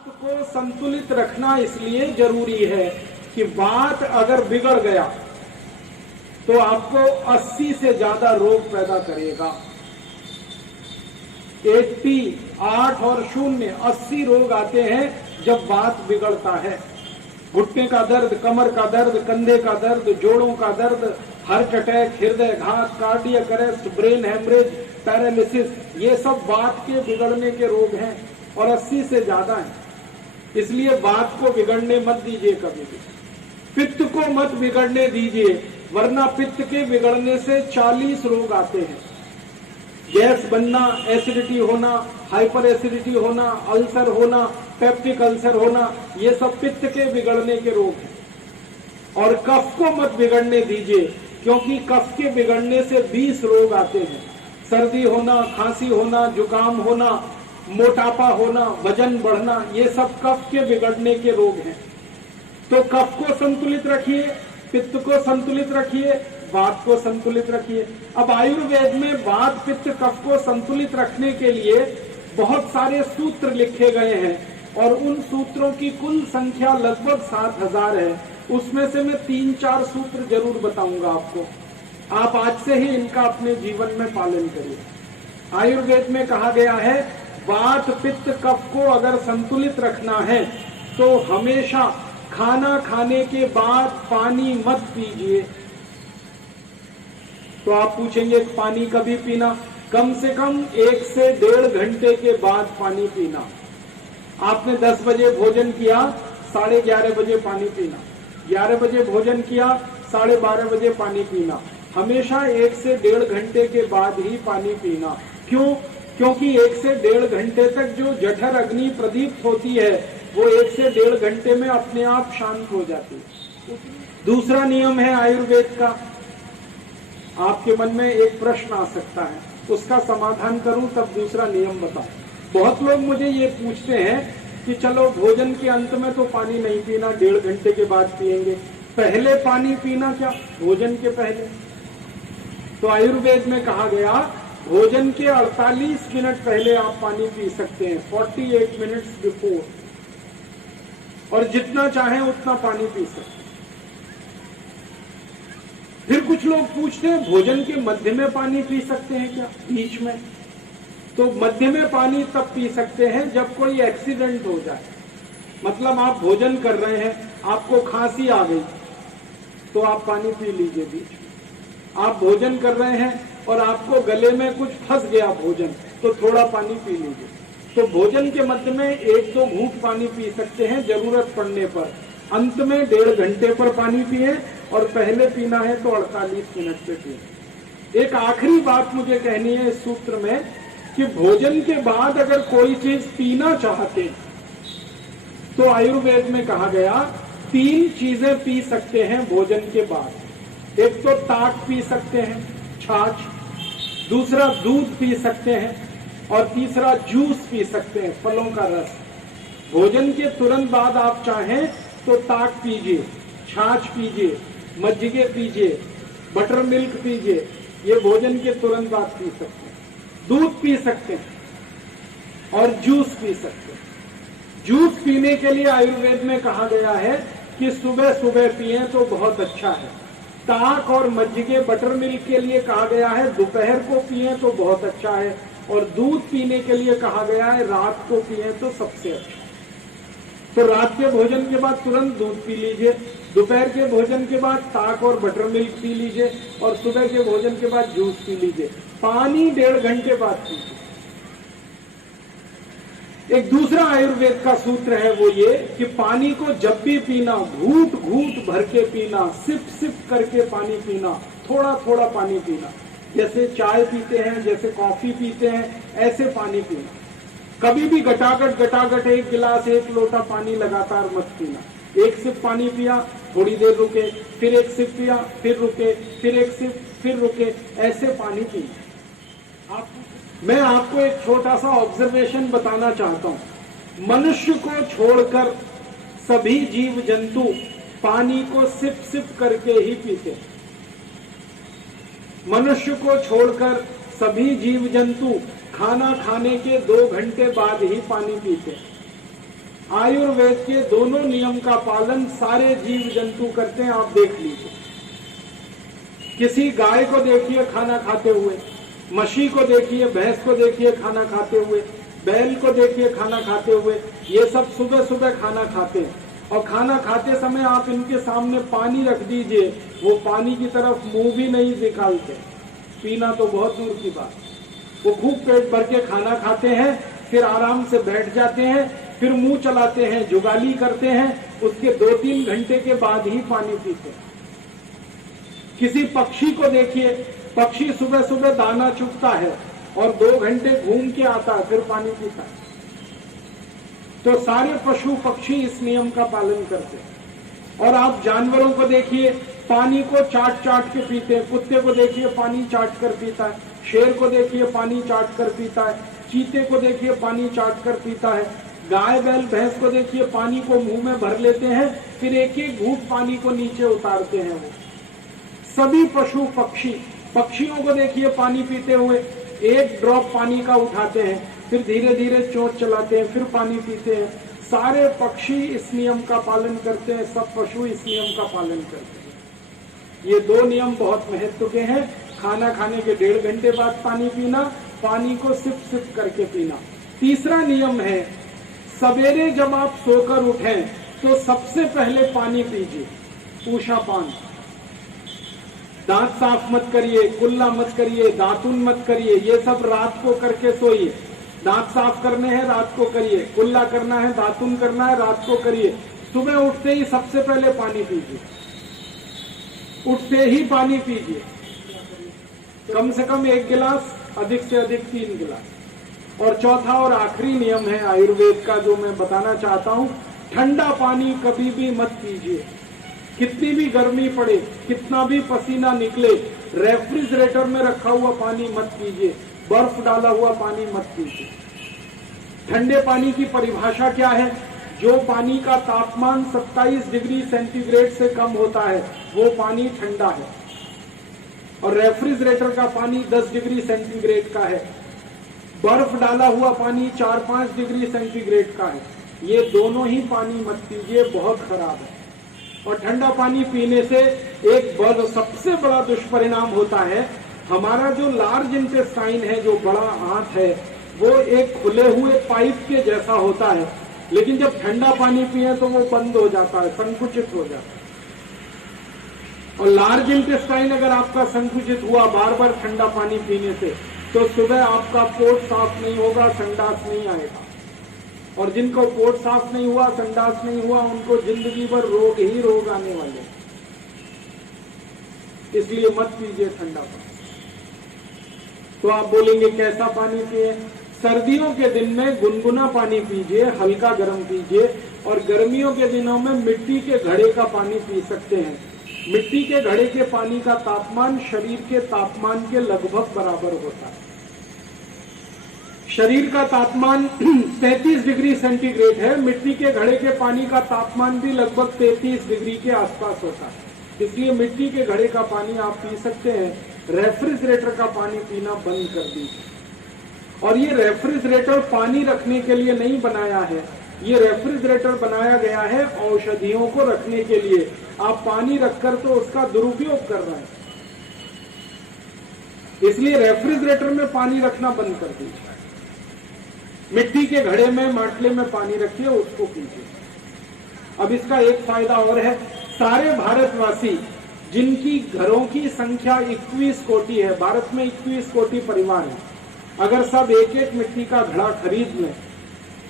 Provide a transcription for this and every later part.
वात को संतुलित रखना इसलिए जरूरी है कि वात अगर बिगड़ गया तो आपको 80 से ज्यादा रोग पैदा करेगा। 80, 8 और 0, 80 रोग आते हैं जब वात बिगड़ता है। घुटने का दर्द, कमर का दर्द, कंधे का दर्द, जोड़ों का दर्द, हार्ट अटैक, हृदय घात, cardiac arrest, brain haemorrhage, paralysis, ये सब वात के बिगड़ने के रोग हैं और 80 से ज्यादा हैं। इसलिए वात को बिगड़ने मत दीजिए कभी भी। पित्त को मत बिगड़ने दीजिए, वरना पित्त के बिगड़ने से 40 रोग आते हैं। गैस बनना, एसिडिटी होना, हाइपर एसिडिटी होना, अल्सर होना, पेप्टिक अल्सर होना, ये सब पित्त के बिगड़ने के रोग हैं। और कफ को मत बिगड़ने दीजिए, क्योंकि कफ के बिगड़ने से 20 रोग आते हैं। सर्दी होना, खांसी होना, जुकाम होना, मोटापा होना, वजन बढ़ना, ये सब कफ के बिगड़ने के रोग हैं। तो कफ को संतुलित रखिए, पित्त को संतुलित रखिए, वात को संतुलित रखिए। अब आयुर्वेद में वात, पित्त, कफ को संतुलित रखने के लिए बहुत सारे सूत्र लिखे गए हैं और उन सूत्रों की कुल संख्या लगभग 7000 है। उसमें से मैं 3-4 सूत्र जरूर बताऊंगा आपको। आप आज से ही इनका अपने जीवन में पालन करिए। आयुर्वेद में कहा गया है वात, पित्त, कफ को अगर संतुलित रखना है तो हमेशा खाना खाने के बाद पानी मत पीजिए। तो आप पूछेंगे पानी कभी पीना? कम से कम 1 से 1.5 घंटे के बाद पानी पीना। आपने 10 बजे भोजन किया, 11:30 बजे पानी पीना। 11 बजे भोजन किया, 12:30 बजे पानी पीना। हमेशा 1 से 1.5 घंटे के बाद ही पानी पीना। क्यों? क्योंकि 1 से 1.5 घंटे तक जो जठर अग्नि प्रदीप्त होती है वो 1 से 1.5 घंटे में अपने आप शांत हो जाती है। दूसरा नियम है आयुर्वेद का। आपके मन में एक प्रश्न आ सकता है, उसका समाधान करूं तब दूसरा नियम बताऊं। बहुत लोग मुझे ये पूछते हैं कि चलो भोजन के अंत में तो पानी नहीं पीना, 1.5 घंटे के बाद पिएंगे, पहले पानी पीना क्या, भोजन के पहले? तो आयुर्वेद में कहा गया भोजन के 48 मिनट पहले आप पानी पी सकते हैं, 48 मिनट्स बिफोर, और जितना चाहें उतना पानी पी सकते हैं। फिर कुछ लोग पूछते हैं भोजन के मध्य में पानी पी सकते हैं क्या, बीच में? तो मध्य में पानी तब पी सकते हैं जब कोई एक्सीडेंट हो जाए। मतलब आप भोजन कर रहे हैं, आपको खांसी आ गई तो आप पानी पी लीजिए बीच में। आप भोजन कर रहे हैं और आपको गले में कुछ फंस गया भोजन, तो थोड़ा पानी पी लीजिए। तो भोजन के मध्य में 1-2 घूंट पानी पी सकते हैं जरूरत पड़ने पर। अंत में 1.5 घंटे पर पानी पिए और पहले पीना है तो 48 मिनट पे पिए। एक आखिरी बात मुझे कहनी है इस सूत्र में कि भोजन के बाद अगर कोई चीज पीना चाहते तो आयुर्वेद में कहा गया 3 चीजें पी सकते हैं भोजन के बाद। एक तो ताक पी सकते हैं, छाछ, दूसरा दूध पी सकते हैं और तीसरा जूस पी सकते हैं, फलों का रस। भोजन के तुरंत बाद आप चाहें तो ताक पीजिए, छाछ पीजिए, मज्जिगे पीजिए, बटर मिल्क पीजिए, ये भोजन के तुरंत बाद पी सकते हैं। दूध पी सकते हैं और जूस पी सकते हैं। जूस पीने के लिए आयुर्वेद में कहा गया है कि सुबह सुबह पिए तो बहुत अच्छा है। ताक और मज्जिगे, बटर मिल्क के लिए कहा गया है दोपहर को पिए तो बहुत अच्छा है, और दूध पीने के लिए कहा गया है रात को पिए तो सबसे अच्छा। तो रात के भोजन के बाद तुरंत दूध पी लीजिए, दोपहर के भोजन के बाद ताक और बटर मिल्क पी लीजिए और सुबह के भोजन के बाद जूस पी लीजिए। पानी 1.5 घंटे बाद पीजिए। एक दूसरा आयुर्वेद का सूत्र है वो ये कि पानी को जब भी पीना घूंट घूंट भर के पीना, सिप सिप करके पानी पीना, थोड़ा थोड़ा पानी पीना। जैसे चाय पीते हैं, जैसे कॉफी पीते हैं, ऐसे पानी पीना। कभी भी गटागट 1 गिलास 1 लोटा पानी लगातार मत पीना। 1 सिप पानी पिया, थोड़ी देर रुके, फिर 1 सिप पिया, फिर रुके, फिर 1 सिप, फिर रुके, ऐसे पानी पीना। मैं आपको एक छोटा सा ऑब्जर्वेशन बताना चाहता हूं। मनुष्य को छोड़कर सभी जीव जंतु पानी को सिप सिप करके ही पीते हैं। मनुष्य को छोड़कर सभी जीव जंतु खाना खाने के 2 घंटे बाद ही पानी पीते हैं। आयुर्वेद के दोनों नियम का पालन सारे जीव जंतु करते हैं, आप देख लीजिए। किसी गाय को देखिए खाना खाते हुए, मछली को देखिए, भैंस को देखिए खाना खाते हुए, बैल को देखिए खाना खाते हुए, ये सब सुबह सुबह खाना खाते हैं। और खाना खाते समय आप इनके सामने पानी रख दीजिए, वो पानी की तरफ मुंह भी नहीं निकालते, पीना तो बहुत दूर की बात। वो खूब पेट भर के खाना खाते हैं, फिर आराम से बैठ जाते हैं, फिर मुंह चलाते हैं, जुगाली करते हैं, उसके 2-3 घंटे के बाद ही पानी पीते हैं। किसी पक्षी को देखिए, पक्षी सुबह सुबह दाना चुगता है और 2 घंटे घूम के आता है, फिर पानी पीता है। तो सारे पशु पक्षी इस नियम का पालन करते हैं। और आप जानवरों को देखिए, पानी को चाट चाट के पीते हैं। कुत्ते को देखिए पानी चाट कर पीता है, शेर को देखिए पानी चाट कर पीता है, चीते को देखिए पानी चाट कर पीता है, गाय बैल भैंस को देखिए पानी को मुंह में भर लेते हैं, फिर एक एक घूंट पानी को नीचे उतारते हैं। वो सभी पशु पक्षी, पक्षियों को देखिए पानी पीते हुए, एक ड्रॉप पानी का उठाते हैं, फिर धीरे धीरे चोंच चलाते हैं, फिर पानी पीते हैं। सारे पक्षी इस नियम का पालन करते हैं, सब पशु इस नियम का पालन करते हैं। ये 2 नियम बहुत महत्व के हैं। खाना खाने के 1.5 घंटे बाद पानी पीना, पानी को सिप सिप करके पीना। तीसरा नियम है, सवेरे जब आप सोकर उठें तो सबसे पहले पानी पीजिए, ऊषा पान। दांत साफ मत करिए, कुल्ला मत करिए, दातुन मत करिए, ये सब रात को करके सोइए। दांत साफ करने हैं रात को करिए, कुल्ला करना है, दातुन करना है, रात को करिए। सुबह उठते ही सबसे पहले पानी पीजिए, उठते ही पानी पीजिए, कम से कम 1 गिलास, अधिक से अधिक 3 गिलास। और चौथा और आखिरी नियम है आयुर्वेद का जो मैं बताना चाहता हूं, ठंडा पानी कभी भी मत पीजिए। कितनी भी गर्मी पड़े, कितना भी पसीना निकले, रेफ्रिजरेटर में रखा हुआ पानी मत पीजिए, बर्फ डाला हुआ पानी मत पीजिए। ठंडे पानी की परिभाषा क्या है? जो पानी का तापमान 27 डिग्री सेंटीग्रेड से कम होता है वो पानी ठंडा है, और रेफ्रिजरेटर का पानी 10 डिग्री सेंटीग्रेड का है। बर्फ डाला हुआ पानी 4-5 डिग्री सेंटीग्रेड का है। ये दोनों ही पानी मत पीजिए, बहुत खराब है। और ठंडा पानी पीने से एक सबसे बड़ा दुष्परिणाम होता है, हमारा जो लार्ज इंटेस्टाइन है, जो बड़ा आंत है, वो एक खुले हुए पाइप के जैसा होता है, लेकिन जब ठंडा पानी पिए तो वो बंद हो जाता है, संकुचित हो जाता है। और लार्ज इंटेस्टाइन अगर आपका संकुचित हुआ बार बार ठंडा पानी पीने से, तो सुबह आपका पोट साफ नहीं होगा, संडास नहीं आएगा। और जिनको पोट साफ नहीं हुआ, संडास नहीं हुआ, उनको जिंदगी भर रोग ही रोग आने वाले। इसलिए मत पीजिए ठंडा पानी। तो आप बोलेंगे कैसा पानी पिए? सर्दियों के दिन में गुनगुना पानी पीजिए, हल्का गर्म पीजिए। और गर्मियों के दिनों में मिट्टी के घड़े का पानी पी सकते हैं। मिट्टी के घड़े के पानी का तापमान शरीर के तापमान के लगभग बराबर होता है। शरीर का तापमान 33 डिग्री सेंटीग्रेड है, मिट्टी के घड़े के पानी का तापमान भी लगभग 33 डिग्री के आसपास होता है। इसलिए मिट्टी के घड़े का पानी आप पी सकते हैं, रेफ्रिजरेटर का पानी पीना बंद कर दीजिए। और ये रेफ्रिजरेटर पानी रखने के लिए नहीं बनाया है, ये रेफ्रिजरेटर बनाया गया है औषधियों को रखने के लिए। आप पानी रखकर तो उसका दुरुपयोग कर रहे हैं, इसलिए रेफ्रिजरेटर में पानी रखना बंद कर दीजिए। मिट्टी के घड़े में, माटले में पानी रखिए, उसको पीजिए। अब इसका एक फायदा और है, सारे भारतवासी जिनकी घरों की संख्या 21 कोटि है, भारत में 21 कोटि परिवार है, अगर सब एक एक मिट्टी का घड़ा खरीद लें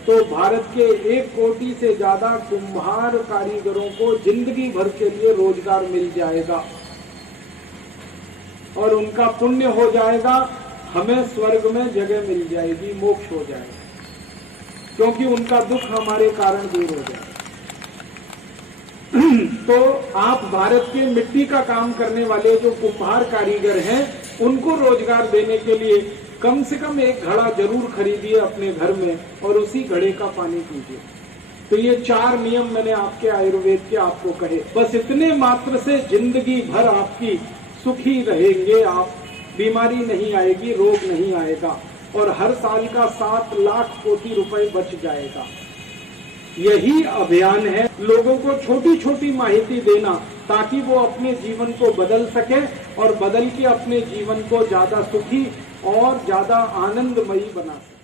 तो भारत के 1 कोटि से ज्यादा कुम्हार कारीगरों को जिंदगी भर के लिए रोजगार मिल जाएगा और उनका पुण्य हो जाएगा। हमें स्वर्ग में जगह मिल जाएगी, मोक्ष हो जाएगा, क्योंकि उनका दुख हमारे कारण दूर हो जाएगा। तो आप भारत के मिट्टी का काम करने वाले जो कुम्हार कारीगर हैं, उनको रोजगार देने के लिए कम से कम एक घड़ा जरूर खरीदिए अपने घर में और उसी घड़े का पानी पीजिए। तो ये 4 नियम मैंने आपके आयुर्वेद के आपको कहे, बस इतने मात्र से जिंदगी भर आपकी सुखी रहेंगे आप, बीमारी नहीं आएगी, रोग नहीं आएगा, और हर साल का 7 लाख कोटि रुपए बच जाएगा। यही अभियान है, लोगों को छोटी छोटी माहिती देना ताकि वो अपने जीवन को बदल सके और बदल के अपने जीवन को ज्यादा सुखी और ज्यादा आनंदमयी बना सके।